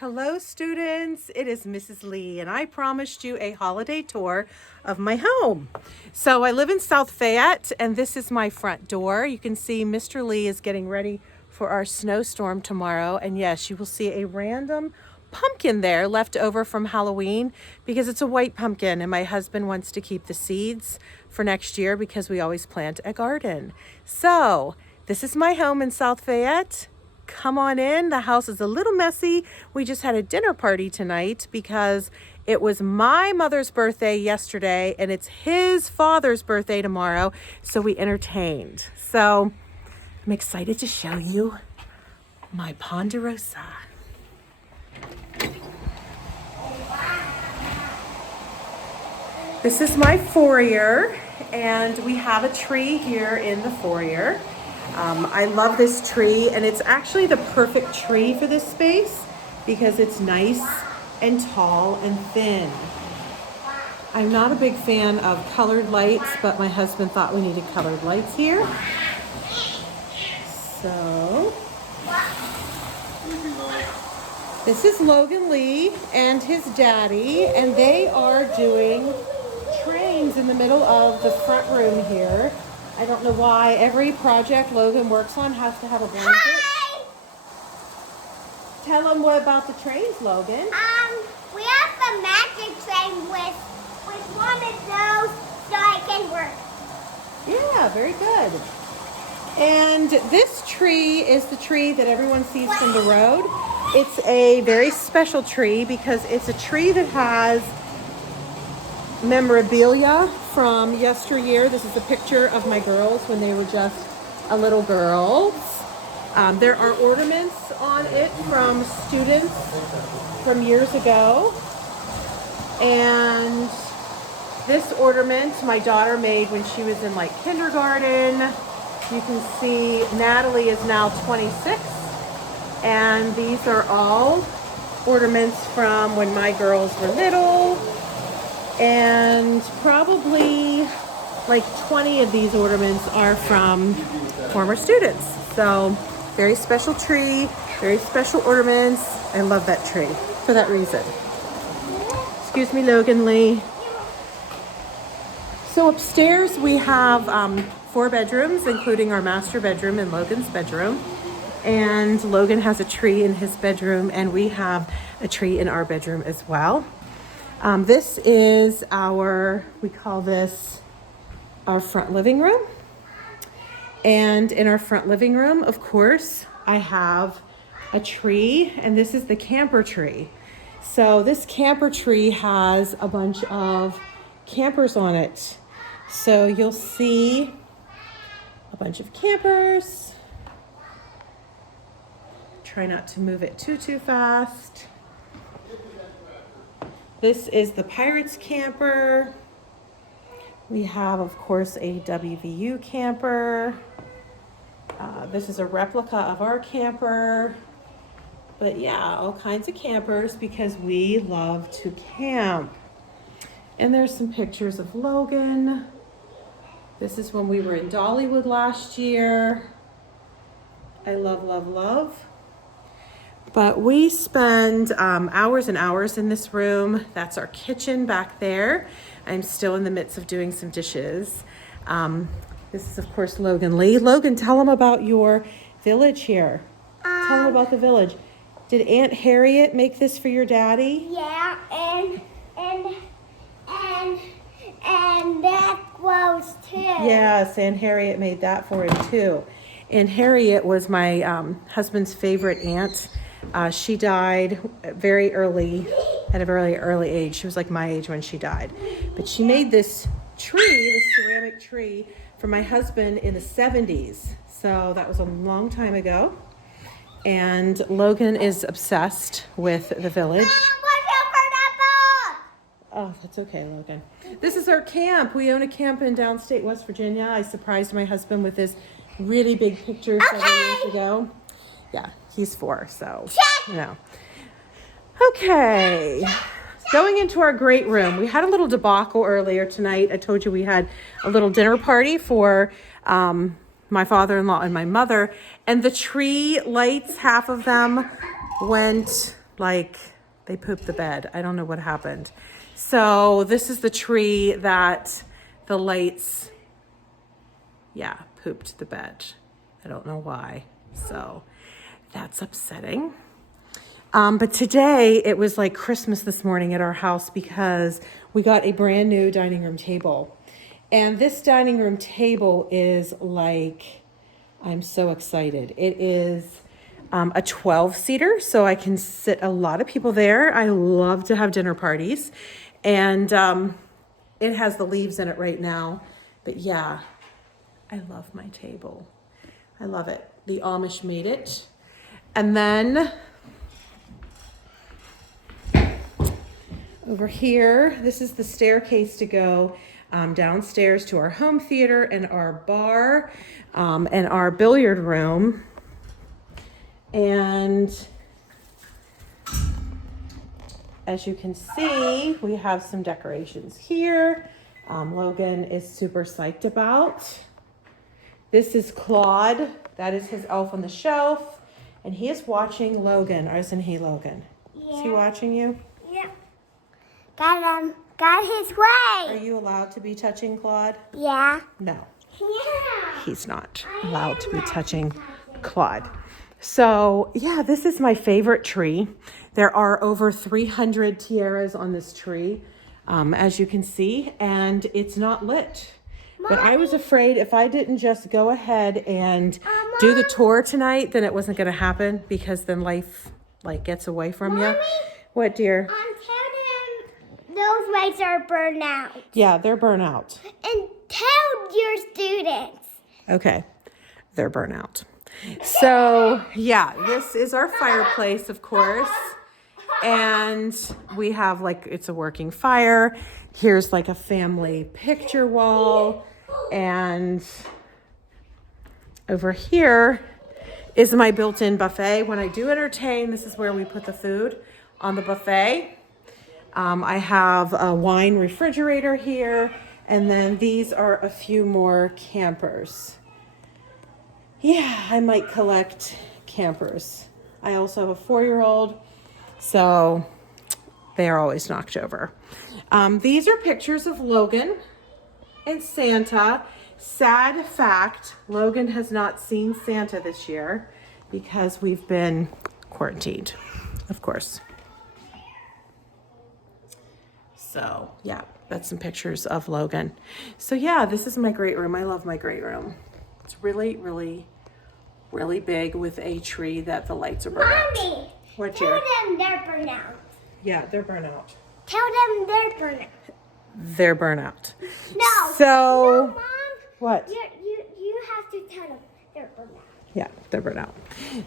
Hello students, it is Mrs. Lee and I promised you a holiday tour of my home. So I live in South Fayette and this is my front door. You can see Mr. Lee is getting ready for our snowstorm tomorrow, and yes, you will see a random pumpkin there left over from Halloween because it's a white pumpkin and my husband wants to keep the seeds for next year because we always plant a garden. So this is my home in South Fayette. Come on in. The house is a little messy. We just had a dinner party tonight because it was my mother's birthday yesterday and it's his father's birthday tomorrow. So we entertained. So I'm excited to show you my Ponderosa. This is my foyer and we have a tree here in the foyer. I love this tree, and it's actually the perfect tree for this space because it's nice and tall and thin. I'm not a big fan of colored lights, but my husband thought we needed colored lights here. So this is Logan Lee and his daddy, and they are doing trains in the middle of the front room here. I don't know why every project Logan works on has to have a blanket. Hi! Tell them what about the trains, Logan. We have a magic train with one of those so it can work. Yeah, very good. And this tree is the tree that everyone sees from the road. It's a very special tree because it's a tree that has memorabilia from yesteryear. This is a picture of my girls when they were just a little girls. There are ornaments on it from students from years ago. And this ornament my daughter made when she was in like kindergarten. You can see Natalie is now 26. And these are all ornaments from when my girls were little. And probably like 20 of these ornaments are from former students. So very special tree, very special ornaments. I love that tree for that reason. Excuse me, Logan Lee. So upstairs we have 4 bedrooms, including our master bedroom and Logan's bedroom. And Logan has a tree in his bedroom and we have a tree in our bedroom as well. This is we call this our front living room. And in our front living room, of course, I have a tree, and this is the camper tree. So this camper tree has a bunch of campers on it. So you'll see a bunch of campers. Try not to move it too fast. This is the Pirates camper. We have, of course, a WVU camper. This is a replica of our camper. But yeah, all kinds of campers because we love to camp. And there's some pictures of Logan. This is when we were in Dollywood last year. I love, love, love. But we spend hours and hours in this room. That's our kitchen back there. I'm still in the midst of doing some dishes. This is, of course, Logan Lee. Logan, tell them about your village here. Tell them about the village. Did Aunt Harriet make this for your daddy? Yeah, and that grows too. Yes, Aunt Harriet made that for him too. Aunt Harriet was my husband's favorite aunt. She died very early, at a very early age. She was like my age when she died. But she made this tree, this ceramic tree, for my husband in the 70s. So that was a long time ago. And Logan is obsessed with the village. Oh, that's okay, Logan. This is our camp. We own a camp in downstate West Virginia. I surprised my husband with this really big picture several years ago. Yeah, he's 4, so, you know. Okay, going into our great room. We had a little debacle earlier tonight. I told you we had a little dinner party for my father-in-law and my mother, and the tree lights, half of them went like they pooped the bed. I don't know what happened. So this is the tree that the lights, yeah, pooped the bed. I don't know why. So that's upsetting. But today it was like Christmas this morning at our house because we got a brand new dining room table. And this dining room table is like, I'm so excited. It is a 12-seater, so I can sit a lot of people there. I love to have dinner parties. And it has the leaves in it right now. But yeah, I love my table. I love it. The Amish made it. And then over here, this is the staircase to go downstairs to our home theater and our bar and our billiard room. And as you can see, we have some decorations here. Logan is super psyched about. This is Claude. That is his elf on the shelf. And he is watching Logan. Or isn't he, Logan? Yeah. Is he watching you? Yeah. Got his way. Are you allowed to be touching Claude? Yeah. No, Yeah. he's not allowed to be touching Claude. So yeah, this is my favorite tree. There are over 300 tiaras on this tree, as you can see, and it's not lit. But I was afraid if I didn't just go ahead and do the tour tonight, then it wasn't going to happen because then life like gets away from you. What, dear? Tell them those lights are burned out. Yeah, they're burnt out. And tell your students. Okay, they're burnt out. So yeah, this is our fireplace, of course. And we have like, it's a working fire. Here's like a family picture wall. And over here is my built-in buffet. When I do entertain, this is where we put the food on the buffet. I have a wine refrigerator here. And then these are a few more campers. Yeah, I might collect campers. I also have a 4-year-old, so they are always knocked over. These are pictures of Logan and Santa. Sad fact, Logan has not seen Santa this year because we've been quarantined, of course. So yeah, that's some pictures of Logan. So yeah, this is my great room. I love my great room. It's really, really, really big with a tree that the lights are burnt out. Mommy, What, tell dear? them they're burned out. Yeah, they're burnt out. Tell them they're burned out. They're burnt out. No. So, No, Mom. what? You have to tell them they're burned out. Yeah, they're burnt out.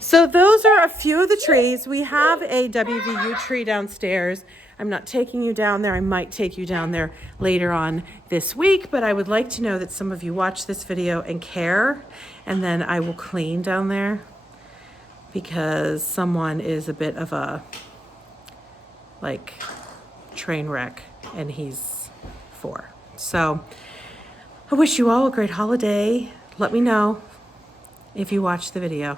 So those are a few of the trees. We have a WVU tree downstairs. I'm not taking you down there. I might take you down there later on this week, but I would like to know that some of you watch this video and care, and then I will clean down there because someone is a bit of a like train wreck and he's 4. So I wish you all a great holiday. Let me know if you watch the video.